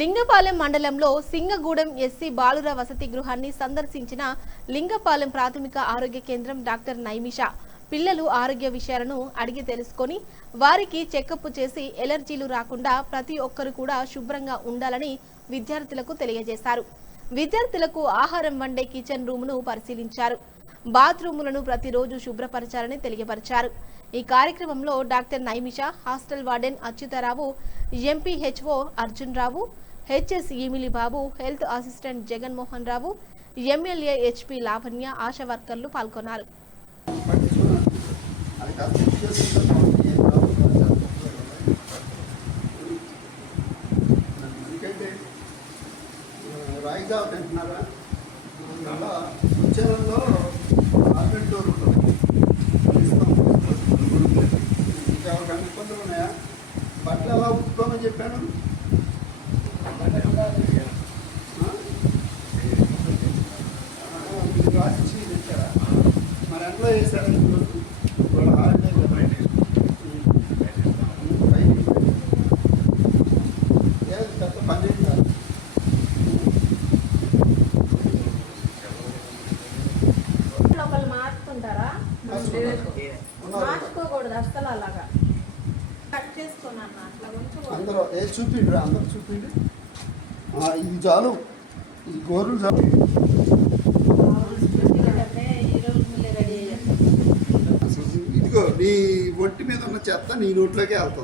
లింగపాలెం మండలంలో సింగగూడెం ఎస్సీ బాలుర వసతి గృహాన్ని సందర్శించిన లింగపాలెం ప్రాథమిక ఆరోగ్య కేంద్రం డాక్టర్ నైమిష పిల్లలు ఆరోగ్య విషయాలను అడిగి తెలుసుకొని వారికి చెకప్ చేసి ఎలర్జీలు రాకుండా ప్రతి ఒక్కరు కూడా శుభ్రంగా ఉండాలని విద్యార్థులకు తెలియజేశారు. విద్యార్థులకు ఆహారం వండే కిచెన్ రూమ్ను పరిశీలించారు. బాత్రూములను ప్రతిరోజు శుభ్రపరచాలని తెలియపరిచారు. ఈ కార్యక్రమంలో doctor Naimisha, hostel warden Achyutarao, MPHO Arjun Rao, HS Emily Babu, health assistant Jaganmohan Rao, MLHP Lavanya, ASHA వర్కర్లు పాల్గొన్నారు. ఇబ్బందులు ఉన్నాయా? బట్టలు ఎలా ఉట్టుకోమని చెప్పాను. రాసి తెచ్చారా? మరి ఎంట్లో వేసారా? ఇప్పుడు హాలిడే పెద్ద పని కాదు. ఒకళ్ళు మార్చుకుంటారా? మార్చుకోకూడదు అసలు. అలాగా కట్ చేసుకున్నాను. అట్లా అందరూ చూపిండ్రా, అందరూ చూపిండి. ఇది చాలు, ఈ గోర్లు చాలు. ఇదిగో నీ ఒంటి మీద ఉన్న చెత్త నీ నోట్లోకే వెళ్తుంది.